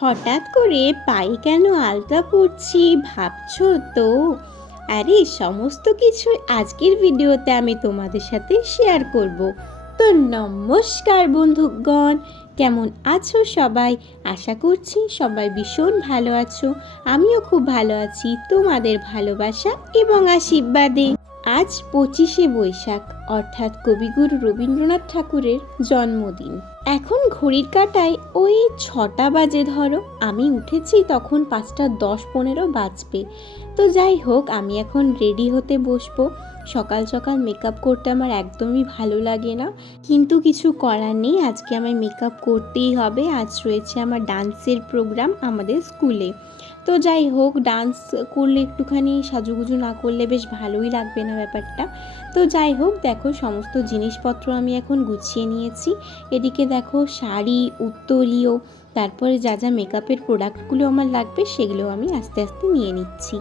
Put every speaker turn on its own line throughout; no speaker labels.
হঠাৎ করে পায়ে কেন আলতা পড়ছি ভাবছ তো? আরে, সমস্ত কিছু আজকের ভিডিওতে আমি তোমাদের সাথে শেয়ার করব। তো নমস্কার বন্ধুগণ, কেমন আছো সবাই? আশা করছি সবাই ভীষণ ভালো আছো। আমিও খুব ভালো আছি। তোমাদের ভালোবাসা এবং আশীর্বাদে। আজ পঁচিশে বৈশাখ, অর্থাৎ কবিগুরু রবীন্দ্রনাথ ঠাকুরের জন্মদিন। এখন ঘড়ির কাটায় ওই ছটা বাজে ধরো, আমি উঠেছি তখন পাঁচটা দশ পনেরো বাজবে। তো যাই হোক, আমি এখন রেডি হতে বসবো। সকাল সকাল মেকআপ করতে আমার একদমই ভালো লাগে না। কিন্তু কিছু করার নেই, আজকে আমায় মেকআপ করতেই হবে। আজ রয়েছে আমার ডান্সের প্রোগ্রাম আমাদের স্কুলে তো যাই হোক ডান্স করলে একটুখানি সাজুগুজু না করলে বেশ ভালোই লাগবে না ব্যাপারটা। তো যাই হোক, দেখো সমস্ত জিনিসপত্র আমি এখন গুছিয়ে নিয়েছি। এদিকে দেখো শাড়ি, উত্তরীয়, তারপরে যা যা মেকআপের প্রোডাক্টগুলো আমার লাগবে সেগুলো আমি আস্তে আস্তে নিয়ে নিচ্ছি।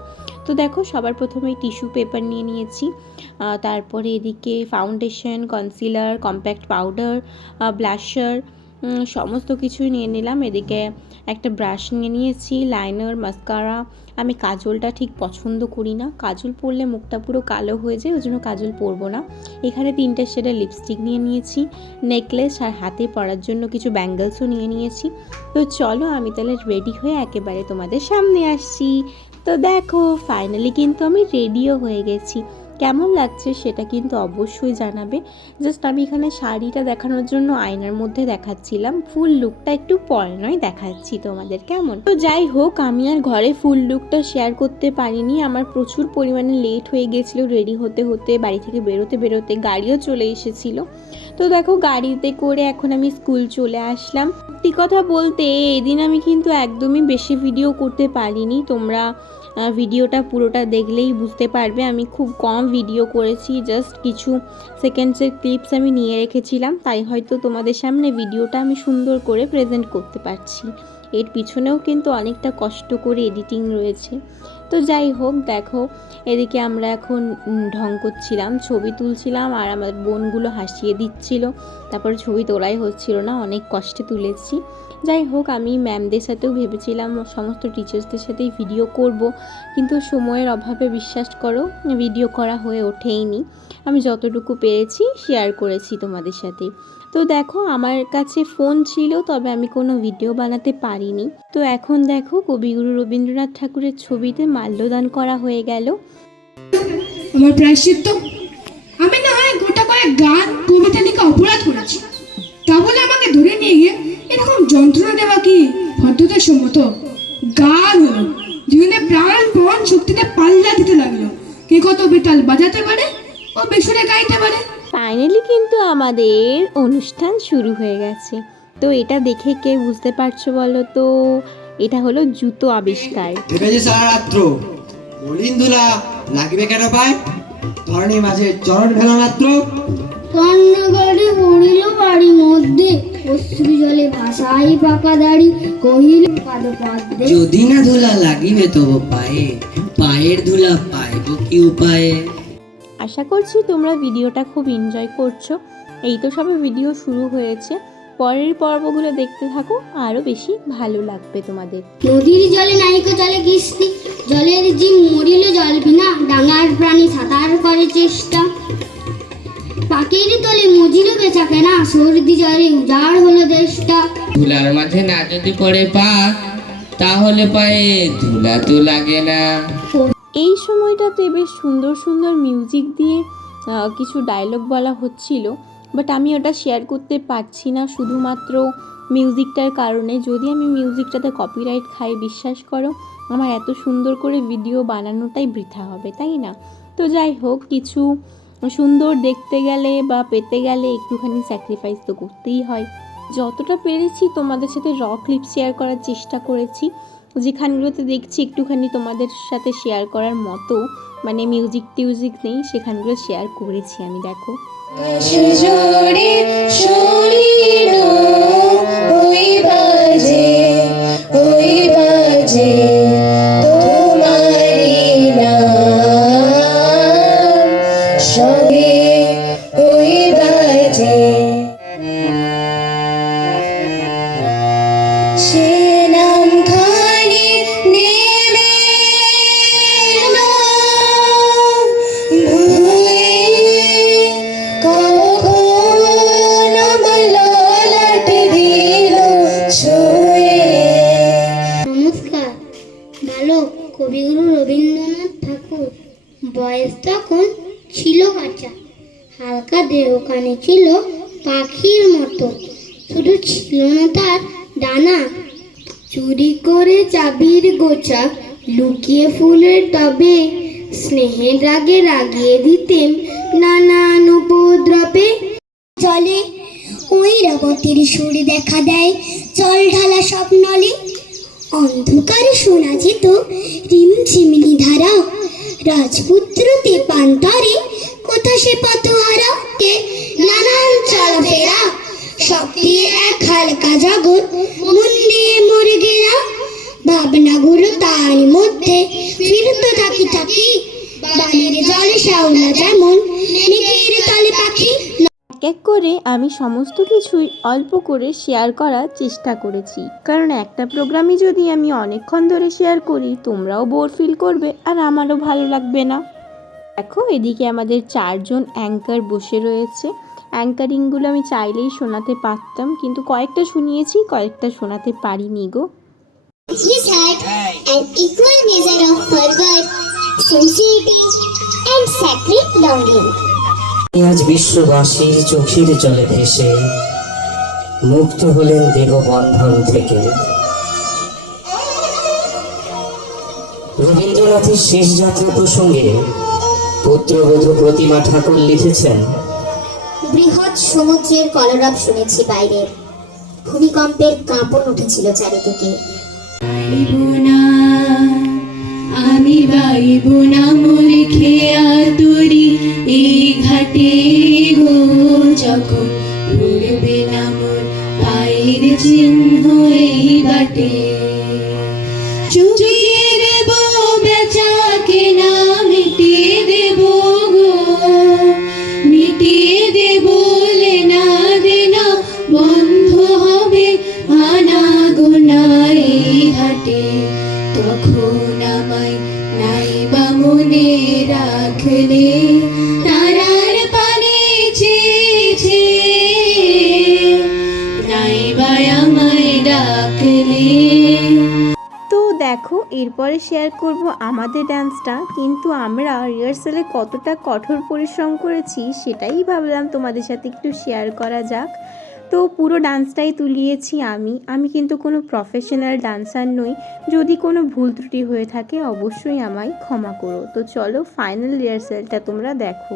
তো দেখো সবার প্রথমে টিস্যু পেপার নিয়ে নিয়েছি তারপরে এদিকে foundation concealer compact powder blusher সমস্ত কিছুই নিয়ে নিলাম। এদিকে একটা ব্রাশ নিয়ে নিয়েছি লাইনার মাস্কারা আমি কাজলটা ঠিক পছন্দ করি না। কাজল পরলে মুখটা পুরো কালো হয়ে যায় ওই জন্য কাজল পরবো না। এখানে তিনটে শেডের লিপস্টিক নিয়ে নিয়েছি নেকলেস আর হাতে পরার জন্য কিছু ব্যাঙ্গেলসও নিয়ে নিয়েছি। তো চলো আমি তাহলে রেডি হয়ে একেবারে তোমাদের সামনে আসছি। তো দেখো ফাইনালি কিন্তু আমি রেডিও হয়ে গেছি। কেমন লাগছে সেটা কিন্তু অবশ্যই জানাবে। জাস্ট আমি এখানে শাড়িটা দেখানোর জন্য আয়নার মধ্যে দেখাচ্ছিলাম। ফুল লুকটা একটু পরে নয়, দেখাচ্ছি তোমাদের কেমন। তো যাই হোক, আমি আর ঘরে ফুল লুকটা শেয়ার করতে পারিনি। আমার প্রচুর পরিমাণে লেট হয়ে গেছিল রেডি হতে হতে, বাড়ি থেকে বেরোতে বেরোতে গাড়িও চলে এসেছিল। তো দেখো গাড়িতে করে এখন আমি স্কুল চলে আসলাম। সত্যি কথা বলতে এদিন আমি কিন্তু একদমই বেশি ভিডিও করতে পারিনি। তোমরা ভিডিওটা পুরোটা দেখলেই বুঝতে পারবে। আমি খুব কম ভিডিও করেছি জাস্ট কিছু সেকেন্ডসের ক্লিপস আমি নিয়ে রেখেছিলাম। তাই হয়তো তোমাদের সামনে ভিডিওটা আমি সুন্দর করে প্রেজেন্ট করতে পারছি। এর পিছনেও কিন্তু অনেকটা কষ্ট করে এডিটিং রয়েছে। তো যাই হোক, দেখো, এদিকে আমরা এখন ঢং করছিলাম, ছবি তুলছিলাম, আর আমার বোনগুলো হাসিয়ে দিচ্ছিল। তারপর ছবি তোলাই হচ্ছিল না, অনেক কষ্টে তুলেছি। যাই হোক, আমি ম্যামদের সাথেও ভেবেছিলাম, সমস্ত টিচার্সদের সাথেই ভিডিও করব। কিন্তু সময়ের অভাবে, বিশ্বাস করো, ভিডিও করা হয়ে ওঠেইনি। আমি যতটুকু পেরেছি, শেয়ার করেছি তোমাদের সাথে। তো দেখো, আমার কাছে ফোন ছিল, তবে আমি কোনো ভিডিও বানাতে পারিনি। তো এখন দেখো, কবিগুরু রবীন্দ্রনাথ ঠাকুরের ছবিতে মাল্যদান করা হয়ে গেল।
আমার প্রায়শ্চিত্ত আমি না হয় গোটা কয়েক গান, কবিতা লিখে অপরাধ করেছি। তা বলে আমাকে ধরে নিয়ে গিয়ে এরকম যন্ত্রণা দেওয়া কি ভদ্রতার সম্মত? গান হলো। জীবনে প্রাণ প্রাণ শক্তিতে পাল্লা দিতে লাগল। কে কত বেতাল বাজাতে পারে ও বেসরে গাইতে পারে।
ফাইনালি কিন্তু আমাদের অনুষ্ঠান শুরু হয়ে গেছে। তো এটা দেখে কে বুঝতে পারছ বলো তো? এটা হলো জুতো আবিষ্কার।
ভেবেছি সারা রাত্র লাগবে কেন পায়? ধরণী মাঝে চরণ ফেলা মাত্র।
কর্ণগড়ে পড়িল বাড়ি মধ্যে। অশ্রু জলে ভাসাই পাকা দাড়ি। কহিল
যদি না ধুলা লাগিবে তবু পায়ে পায়ের ধুলা পাইব কি উপায়ে?
আশা করছি তোমরা ভিডিওটা খুব এনজয় করছ। এই তো সবে ভিডিও শুরু হয়েছে। পরের পর্বগুলো দেখতে থাকো আরও বেশি ভালো লাগবে তোমাদের।
নদীর জলে নাইকো জলে কিস্তি জলের জীব মরিল জল বিনা ডাঙার প্রাণী সাঁতার করে চেষ্টা। পাখির তলে মজিল বেচা কেনা সর্দি জ্বরে উজাড় হলো দেশটা।
ধুলার মাঝে না যদি পড়ে পা তাহলে পায়ে ধুলা তো লাগে না।
এই সময়টাতে বেশ সুন্দর সুন্দর মিউজিক দিয়ে কিছু ডায়লগ বলা হচ্ছিল বাট আমি ওটা শেয়ার করতে পারছি না। শুধুমাত্র মিউজিকটার কারণে। যদি আমি মিউজিকটাতে কপিরাইট খাই, বিশ্বাস করো, আমার এত সুন্দর করে ভিডিও বানানোটাই বৃথা হবে, তাই না? তো যাই হোক, কিছু সুন্দর দেখতে গেলে বা পেতে গেলে একটুখানি স্যাক্রিফাইস তো করতেই হয়। যতটা পেরেছি তোমাদের সাথে র ক্লিপ শেয়ার করার চেষ্টা করেছি। যেখানগুলোতে দেখছি একটুখানি তোমাদের সাথে শেয়ার করার মতো মানে মিউজিক টিউজিক নেই, সেখানগুলো শেয়ার করেছি আমি, দেখো।
ছিল পাখির মতো। শুধু ছিল না তার ডানা। চুরি করে চাবির গোছা লুকিয়ে ফুলের টবে স্নেহের রাগে রাগিয়ে দিতেন নানান উপদ্রবে ওই রবতের সুর দেখা দেয় জল ঢালা স্বপ্নলে অন্ধকারে শোনা যেত রিমঝিমনি ধারা। রাজপুত্র তেপান্তরে কোথা সে পথহারা মরে গেলা। তার মধ্যে ফিরতে থাকি থাকি জলে যেমন পাখি।
এক করে আমি সমস্ত কিছুই অল্প করে শেয়ার করার চেষ্টা করেছি। কারণ একটা প্রোগ্রামই যদি আমি অনেকক্ষণ ধরে শেয়ার করি, তোমরাও বোর ফিল করবে আর আমারও ভালো লাগবে না। দেখো, এদিকে আমাদের চারজন অ্যাঙ্কার বসে রয়েছে। অ্যাঙ্কারিংগুলো আমি চাইলেই শোনাতে পারতাম কিন্তু কয়েকটা শুনিয়েছি কয়েকটা শোনাতে পারিনি গো
His had an equal measure of fervor, sincerity, and sacred longing.
আজ বিশ্ববাসীর চোখের জলে ভেসে মুক্ত হলেন দেববন্ধন থেকে রবীন্দ্রনাথের শেষ যাত্রা প্রসঙ্গে পুত্রবধূ প্রতিমা ঠাকুর লিখেছেন
বৃহৎ সমুদ্রের কলরব শুনেছি বাইরে। ভূমিকম্পের কাঁপন উঠেছিল চারিদিকে।
আমি বাইব না মোর খেয়া তরি এই ঘাটে গো যখন। ভুলবে না মোর পায়ের চিহ্ন এই বাটে। চুপিয়ে হাটে তখন আমায় নাই বা মনে রাখলে। তারার চেয়েছে নাই বা আমায় ডাকলে।
দেখো, এরপরে শেয়ার করব আমাদের ডান্সটা কিন্তু আমরা রিহার্সালে কতটা কঠোর পরিশ্রম করেছি সেটাই ভাবলাম তোমাদের সাথে একটু শেয়ার করা যাক। তো পুরো ডান্সটাই তুলিয়েছি আমি। আমি কিন্তু কোনো প্রফেশনাল ডান্সার নই। যদি কোনো ভুল ত্রুটি হয়ে থাকে, অবশ্যই আমায় ক্ষমা করো। তো চলো ফাইনাল রিহার্সালটা তোমরা দেখো।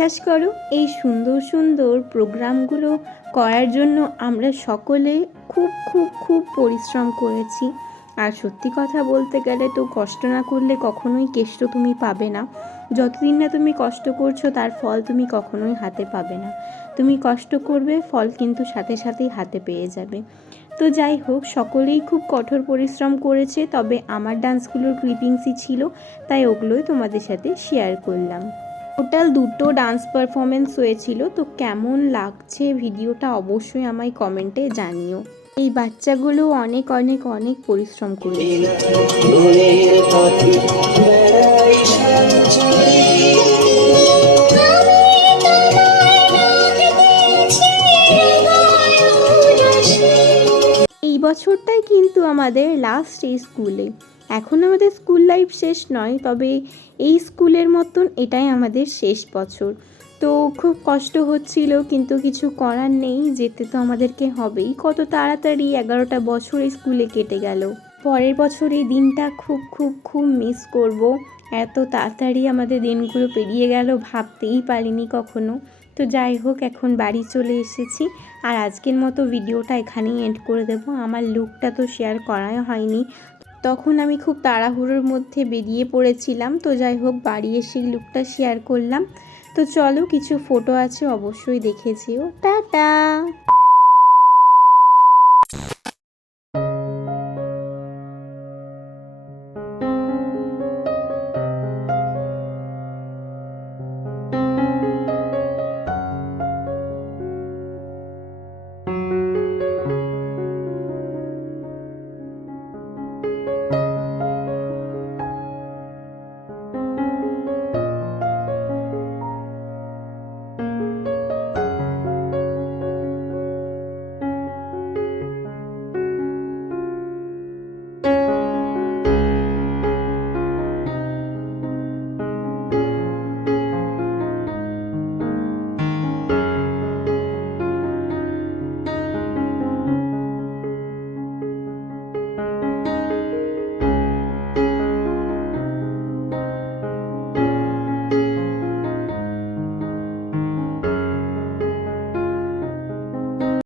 বিশ্বাস করো, এই সুন্দর সুন্দর প্রোগ্রামগুলো করার জন্য আমরা সকলে খুব খুব খুব পরিশ্রম করেছি। আর সত্যি কথা বলতে গেলে তো কষ্ট না করলে কখনোই কেষ্ট তুমি পাবে না। যতদিন না তুমি কষ্ট করছ, তার ফল তুমি কখনোই হাতে পাবে না। তুমি কষ্ট করবে, ফল কিন্তু সাথে সাথেই হাতে পেয়ে যাবে। তো যাই হোক, সকলেই খুব কঠোর পরিশ্রম করেছে, তবে আমার ডান্সগুলোর ক্লিপিংসই ছিল, তাই ওগুলোই তোমাদের সাথে শেয়ার করলাম। টোটাল দুটো ডান্স পারফরমেন্স হয়েছিল, তো কেমন লাগছে ভিডিওটা অবশ্যই আমায় কমেন্টে জানিও। এই বাচ্চাগুলো অনেক অনেক অনেক পরিশ্রম করেছে। বছরটাই কিন্তু আমাদের লাস্ট এই স্কুলে এখন আমাদের স্কুল লাইফ শেষ নয়, তবে এই স্কুলের মতন এটাই আমাদের শেষ বছর। তো খুব কষ্ট হচ্ছিল, কিন্তু কিছু করার নেই, যেতে তো আমাদেরকে হবেই। কত তাড়াতাড়ি এগারোটা বছর স্কুলে কেটে গেল। পরের বছর এই দিনটা খুব খুব খুব মিস করব। এত তাড়াতাড়ি আমাদের দিনগুলো পেরিয়ে গেল, ভাবতেই পারিনি কখনো। তো যাই হোক, এখন বাড়ি চলে এসেছি। আর আজকের মতো ভিডিওটা এখানেই এন্ড করে দেবো। আমার লুকটা তো শেয়ার করাই হয়নি। তখন আমি খুব তাড়াহুড়োর মধ্যে বেরিয়ে পড়েছিলাম। তো যাই হোক, বাড়ি এসে লুকটা শেয়ার করলাম। তো চলো, কিছু ফটো আছে অবশ্যই দেখেছিও টাটা!